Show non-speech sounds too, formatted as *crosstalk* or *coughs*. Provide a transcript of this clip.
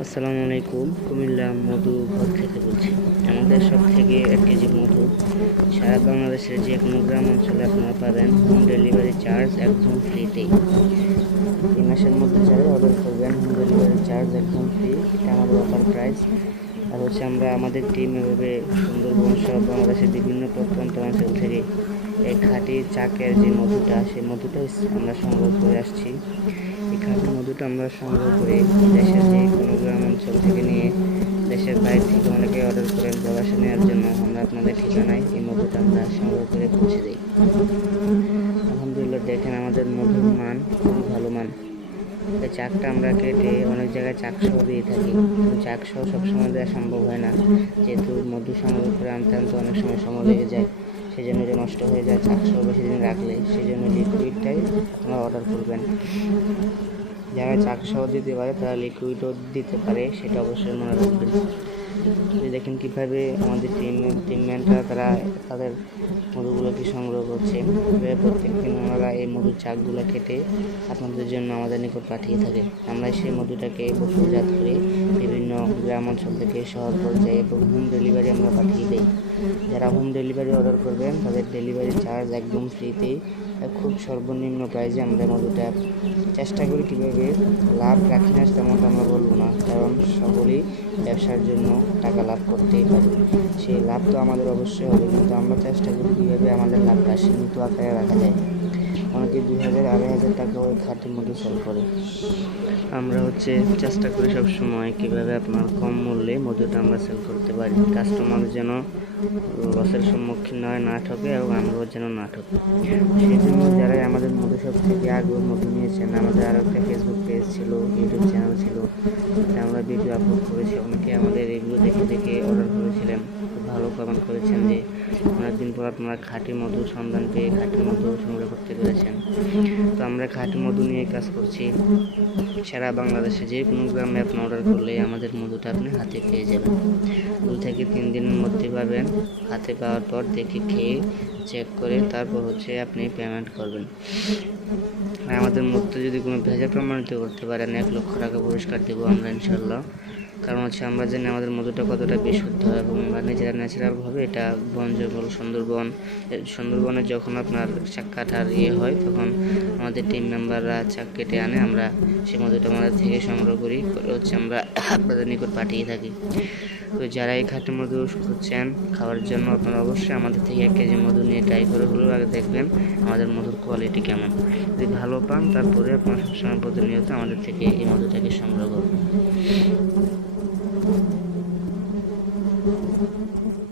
আসসালামু আলাইকুম। কুমিল্লা মধু ঘর থেকে বলছি। আমাদের সব থেকে এক কেজি মধু। সারা বাংলাদেশের যে কোনো গ্রাম অঞ্চলে আপনারা পাবেন। হোম ডেলিভারি চার্জ একদম ফ্রিতেই তিন মাসের মধ্যে চাই অর্ডার করবেন হোম ডেলিভারি চার্জ একদম ফ্রি এটা আমাদের অফার প্রাইস আর হচ্ছে আমরা, আমাদের টিম এভাবে সুন্দরবন সহ বাংলাদেশের বিভিন্ন প্রত্যন্ত অঞ্চল থেকে এই খাঁটি চাকের যে মধুটা, সেই মধুটাই আমরা সংগ্রহ করে আসছি। খাঁটি মধুটা আমরা সংগ্রহ করে দেশের যে কোনো গ্রাম অঞ্চল থেকে নিয়ে দেশের বাইরে থেকে অনেকে অর্ডার করেন প্রবাসে নেওয়ার জন্য। আমরা আপনাদের ঠিকানায় এই মধুটা আমরা সংগ্রহ করে পৌঁছে দিই। আলহামদুলিল্লাহ দেখেন আমাদের মধুর মান, খুবই ভালো মান। এই চাকটা আমরা কেটে অনেক জায়গায় চাক সহ দিয়ে থাকি। কিন্তু চাক সহ সবসময় দেওয়া সম্ভব হয় না। যেহেতু মধু সংগ্রহ করে আনতে আনতে অনেক সময় সময় লেগে যায়। সেই জন্য যে নষ্ট হয়ে যায়, চারশো বেশি দিন রাখলে সেই জন্য লিকুইডটাই আপনারা অর্ডার করবেন। যারা চাক দিতে পারে, তারা লিকুইডও দিতে পারে, সেটা অবশ্যই মনে রাখবেন। দেখেন কীভাবে আমাদের টিম টিমম্যানরা তারা তাদের মধুগুলোকে সংগ্রহ করছে। এভাবে প্রত্যেক ওনারা এই মধুর চাকগুলো কেটে আপনাদের জন্য আমাদের নিকট পাঠিয়ে থাকে। আমরা সেই মধুটাকে বকুলজাত করে বিভিন্ন গ্রাম অঞ্চল থেকে শহর পর্যায়ে এবং হোম ডেলিভারি আমরা পাঠিয়ে দিই। যারা হোম ডেলিভারি অর্ডার করবেন, তাদের ডেলিভারি চার্জ একদম ফ্রিতেই খুব সর্বনিম্ন প্রাইসে আমরা মধুটা। চেষ্টা করি কীভাবে লাভ রাখি না তেমনটা আমরা বলব না, কারণ সকলেই ব্যবসার জন্য টাকা লাভ করতেই পারি। সেই লাভ তো আমাদের অবশ্যই হবে, কিন্তু আমরা চেষ্টা করি কীভাবে আমাদের লাভটা সীমিত আকারে রাখা যায়। অনেকে দুই হাজার, আড়াই হাজার টাকা ওই খাঁটির মধ্যে সেল করে। আমরা হচ্ছে চেষ্টা করি সব সময় কীভাবে আপনার কম মূল্যে মধুটা আমরা সেল করতে পারি। কাস্টমার যেন লসের সম্মুখীন নয় না ঠকে এবং আমরাও যেন না ঠকে। সেই জন্য যারাই আমাদের মধু সব থেকে আগ্রহ মধু নিয়েছেন, আমাদের আরও একটা ফেসবুক পেজ ছিল ইউটিউব চ্যানেল ছিল আমরা ভিডিও আপলোড করেছি। অনেকে আমাদের এগুলো দেখে দেখে অর্ডার করেছিলেন। খুব ভালো কমেন্ট করেছেন যে অনেকদিন পর আপনারা খাঁটি মধুর সন্ধান পেয়ে খাঁটি মধু সংগ্রহ করতে পেরেছেন তো আমরা খাঁটি মধু নিয়ে কাজ করছি। সারা বাংলাদেশে যে কোনো গ্রামে আপনি অর্ডার করলে আমাদের মধুটা আপনি হাতে পেয়ে যাবেন। দু থেকে তিন দিনের মধ্যে পাবেন। হাতে পাওয়ার পর দেখে খেয়ে চেক করে তারপর হচ্ছে আপনি পেমেন্ট করবেন। আমাদের মধ্যে যদি কোনো ভেজা প্রমাণিত করতে পারেন, এক লক্ষ টাকা পুরস্কার দেবো আমরা ইনশাল্লাহ কারণ হচ্ছে আমরা জানি আমাদের মধুটা কতটা বিশুদ্ধ এবং আমরা নিজেরা ন্যাচারালভাবে এটা বন, জঙ্গল, সুন্দরবন সুন্দরবনে যখন আপনার চাক কাটার ইয়ে হয়, তখন আমাদের টিম মেম্বাররা চাক কেটে আনে, আমরা সেই মধুটা আমাদের থেকে সংগ্রহ করি হচ্ছে আমরা *coughs* আপনাদের নিকট পাঠিয়ে থাকি। তো যারা এই খাঁটি মধু খুঁজছেন খাওয়ার জন্য আপনারা অবশ্যই আমাদের থেকে এক কেজি মধু নিয়ে ট্রাই করে হলেও আগে দেখবেন আমাদের মধুর কোয়ালিটি কেমন। যদি ভালো পান, তারপরে আপনারা সবসময় প্রতিনিয়ত আমাদের থেকে এই মধুটাকে সংগ্রহ করবেন। Thank you.